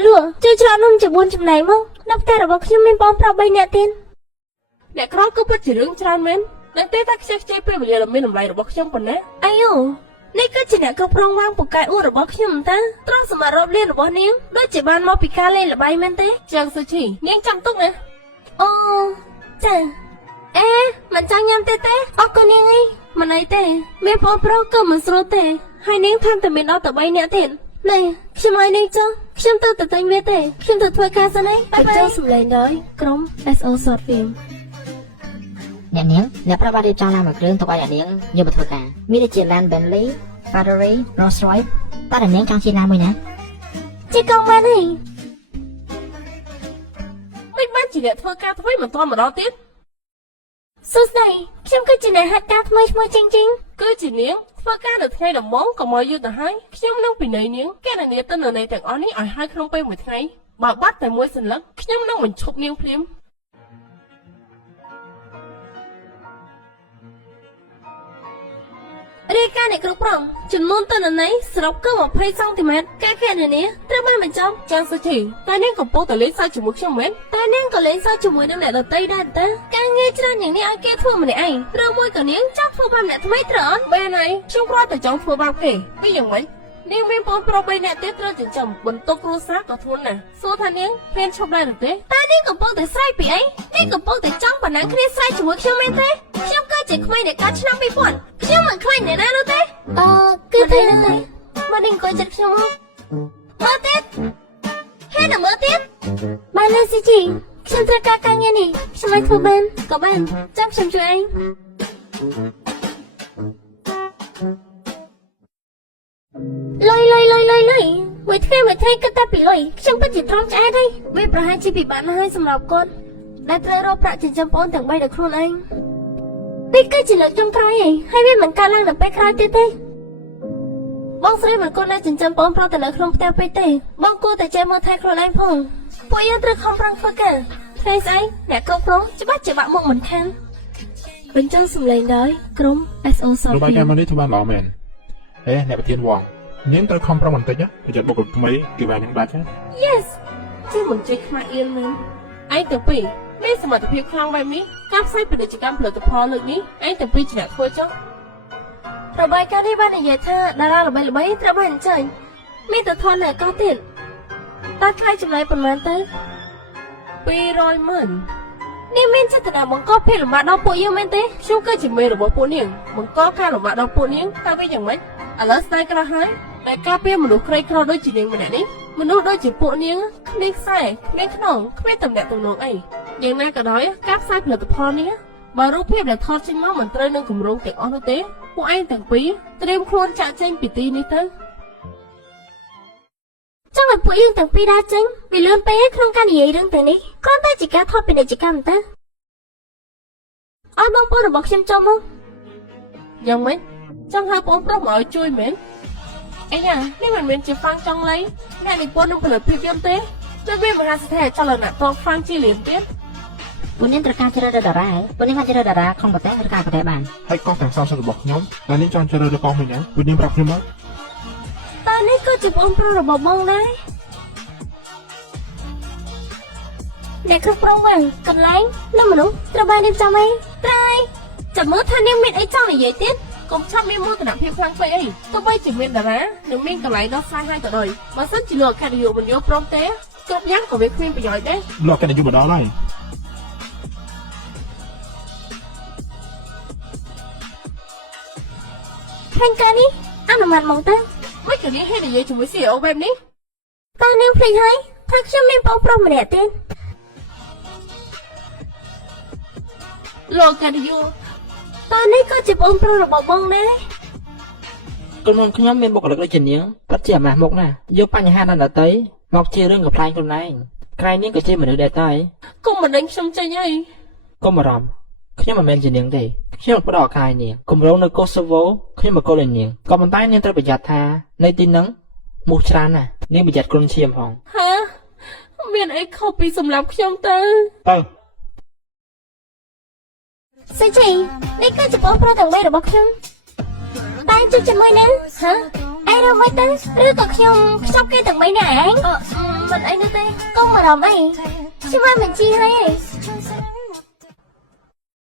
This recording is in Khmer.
អ្នកលក់ជួយច្រកនំជា4ចំណែកមកនៅផ្ទះរបស់ខ្ញុំមានបងប្រុស3នាក់ទៀតអ្នកក្រគឺពិតជារឿងច្រើនមែនតែតែខ្ជិះខ្ជាយពេលវេលាដ៏មានតម្លៃរបស់ខ្ញុំប៉ុណ្ណាអាយូនេះគឺជាអ្នកគ្រប់គ្រងវាងពូកែអួតរបស់ខ្ញុំតាត្រង់សម្រាប់រົບលានរបស់នាងដូចជាបានមកពីការលេងល្បែងមែនទេចឹងសុជីនាងចាំទុកណាអូចាអេមិនចង់ញ៉ាំទេអរគុណនាងអីមិនអីទេមានបងប្រុសក៏មិនស្រួលទេហើយនាងថែមតែមានដល់តែ3នាក់ទៀតណែខ្ញុំឲ្យនាងចុះខ្ញុំទៅទិញវាទេខ្ញុំទៅធ្វើការសិនឯងបាយចូលសម្លេងដោយក្រុម SO Short Film អ្នកនាងអ្នកប្រាប់បានរៀបចំឡានមួយគ្រឿងទុកឲ្យអ្នកនាងយកទៅធ្វើការមានដូចជា Land Bentley, Ferrari, Rolls Royce តើអ្នកនាងចង់ជិះឡានមួយណាជិះកង់បានហីមិនបានជាអ្នកធ្វើការថ្មីមិនទាន់មកដល់ទៀតសួស្តីខ្ញុំគឺជាអ្នកហាត់ការថ្មីឈ្មោះជីងគឺជានាងធ្វើការនៅថ្ងៃដំបូងក៏មកយូរទៅហើយខ្ញុំនឹងពិន័យនាងកណនីទៅនៅនៃទាំងអស់នេះឲ្យហើយក្នុងពេលមួយថ្ងៃបើបាត់តែមួយសន្លឹកខ្ញុំនឹងបញ្ឈប់នាងភ្លាមរាយការណ៍អ្នកគ្រប់គ្រងចំនួនតនន័យសរុបគឺ20សង់ទីម៉ែត្រការគណនាត្រូវបានបញ្ចប់ចាងសុជីតែនាងកំពុងតែលេងសើចជាមួយខ្ញុំមែនតែនាងក៏លេងសើចជាមួយនឹងអ្នកដទៃដែរតាការងារច្រើនយ៉ាងនេះឲ្យគេធ្វើម្នាក់ឯងឬមួយក៏នាងចាប់ធ្វើបាបអ្នកថ្មីត្រូវអត់បែរណៃខ្ញុំគ្រាន់តែចង់ធ្វើបាបគេពីយ៉ាងម៉េចនាងមានបងប្រុស3នាក់ទៀតត្រូវចិញ្ចឹមបន្ទុកគ្រួសារក៏ធ្ងន់ណាស់សួរថានាងហ៊ានឈប់ដែរឬទេតែនាងកំពុងតែស្រែកពីអីនាងកំពុងតែចង់បណ្ណាគ្នាស្រែកជាមួយខ្ញុំមែនទេខ្ញុំគឺជាក្មេងដែលកើតឆ្នាំ2000ខ្ញុំមិនខ្លាចអ្នកណានោះទេគឺទេមកនាងអង្គុយចិត្តខ្ញុំមើលទៀតហ៊ានតែមើលទៀតបានលើស៊ីជីខ្ញុំត្រូវការងារនេះខ្ញុំឲ្យធ្វើបានក៏បានចាំខ្ញុំជួយឯងលុយមួយថ្ងៃគិតតែពីលុយខ្ញុំពិតជាត្រង់ឆ្អែតហើយវាប្រហែលជាពិបាកណាស់ហើយសម្រាប់កូនដែលត្រូវរកប្រាក់ចិញ្ចឹមប្អូនទាំង3ដោយខ្លួនឯងពេលគឺជាលើកចុងក្រោយហើយវាមិនកើតឡើងនៅពេលក្រោយទៀតទេបងស្រីមិនកូនដែលចិញ្ចឹមប្អូនប្រុសទៅនៅក្នុងផ្ទះពេកទេបងគួរតែចេះមើលថែខ្លួនឯងផងពួកយើងត្រូវខំប្រឹងធ្វើការថ្ងៃស្អែកអ្នកគ្រប់គ្រងច្បាស់ជាបាក់មុខមិនខានបញ្ចូលសម្លេងដោយក្រុម SO Short របាយការណ៍មកនេះធ្វើបានល្អមែនអ្នកប្រធានវងនាងត្រូវខំប្រឹងបន្តិចប្រយ័ត្នបុគ្គលថ្មីគេវានឹងដាច់ Yes ជាមិនចេះខ្មាស់អៀនមែនឯងទាំងពីរមានសមត្ថភាពខ្លាំងបែបនេះការផ្សាយពាណិជ្ជកម្មផលិតផលលើកនេះឯងទាំងពីរជាអ្នកធ្វើចុះរបាយការណ៍នេះបាននិយាយថាតារាល្បីៗត្រូវបានអញ្ជើញមានទៅថននៅកោះទៀតតើថ្លៃចំណាយប៉ុន្មានទៅ200,000នេះមានចេតនាបង្កភាពលំបាកដល់ពួកយើងមែនទេខ្ញុំគឺជាមេរបស់ពួកនាងបង្កការលំបាកដល់ពួកនាងតើវាយ៉ាងម៉េចឥឡូវស្ដាយក្រោះហើយតែការពារមនុស្សក្រីក្រដូចជានាងម្នាក់នេះមនុស្សដូចជាពួកនាងគ្មានខ្សែគ្មានខ្នងគ្មានតំណែងទំនងអីយ៉ាងណាក៏ដោយការផ្សាយផលិតផលនេះបើរូបភាពដែលថតចេញមកមិនត្រូវនឹងគម្រោងទាំងអស់នោះទេពួកឯងទាំងពីរត្រៀមខ្លួនចាក់ចេញពីទីនេះទៅចង់ឲ្យពួកយើងទាំងពីរដើរចេញពីលឿនពេកក្នុងការនិយាយរឿងទាំងនេះគ្រាន់តែជាការថតពាណិជ្ជកម្មតាអស់បងប្អូនរបស់ខ្ញុំចូលមកយ៉ាងម៉េចចង់ហៅបងប្រុសមកឲ្យជួយមែនអីយ៉ានេះមិនមែនជាហ្វាំងចង់លៃអ្នកនិពន្ធនឹងផលិតភាពយន្តទេដូចវាមហាស្ថិរចលនាតងហ្វាំងជាលៀនទៀតពួកនាងត្រូវការជ្រើសរើសតារាពួកនាងអាចជ្រើសរើសតារាក្នុងប្រទេសឬការប្រទេសបានហើយកោះទាំង30របស់ខ្ញុំតែនាងចង់ជ្រើសរើសកោះមួយណាពួកនាងប្រាប់ខ្ញុំមកតើនេះគឺជាបងប្រុសរបស់បងដែរអ្នកគ្រប់គ្រងវិញកន្លែងនិងមនុស្សត្រូវបានរៀបចំអីត្រៃចាំមើលថានាងមានអីចង់និយាយទៀតកុំឆាប់មានមោទនភាពខ្លាំងពេកអីទោះបីជាមានតារានិងមានកន្លែងដោះស្រាយហើយក៏ដោយបើសិនជាលោកអគ្គនាយកមិនយល់ព្រមទេគ្រប់យ៉ាងក៏វាគ្មានប្រយោជន៍ដែរលោកអគ្គនាយកមកដល់ហើយផែនការនេះអនុម័តមកតើមិនក៏នាងហ៊ាននិយាយជាមួយ CEO បែបនេះតើនាងភ្លេចហើយថាខ្ញុំមានបងប្រុសម្នាក់ទៀតលោកអគ្គនាយកតើនេះក៏ជាបងប្រុសរបស់បងដែរក្រុមខ្ញុំមានបុគ្គលិកដូចជានាងពិតជាអាម៉ាស់មុខណាស់យកបញ្ហាដល់ដទៃមកជារឿងកំ pl ែងខ្លួនឯងក្រែងនាងក៏ជាមនុស្សដែរតែកុំបណ្ដេញខ្ញុំចេញហើយកុំបារម្ភខ្ញុំមិនមែនជានាងទេខ្ញុំផ្ដោតកាយនាងគម្រោងនៅកូសូវូខ្ញុំមកកលនាងក៏ប៉ុន្តែនាងត្រូវប្រយ័ត្នថានៅទីហ្នឹងមូសច្រើនណាស់នាងប្រយ័ត្នគ្រុនឈាមផងមានអីខុសពីសម្រាប់ខ្ញុំទៅសេចក្ដីនេះគឺជាបងប្រុសទាំង3របស់ខ្ញុំតែជួបជាមួយនឹងឯងរកមិនទៅឬក៏ខ្ញុំខ្ចប់គេទាំង3នាក់ឯងមិនអី មអីខ្ញុំមិនជីហើយ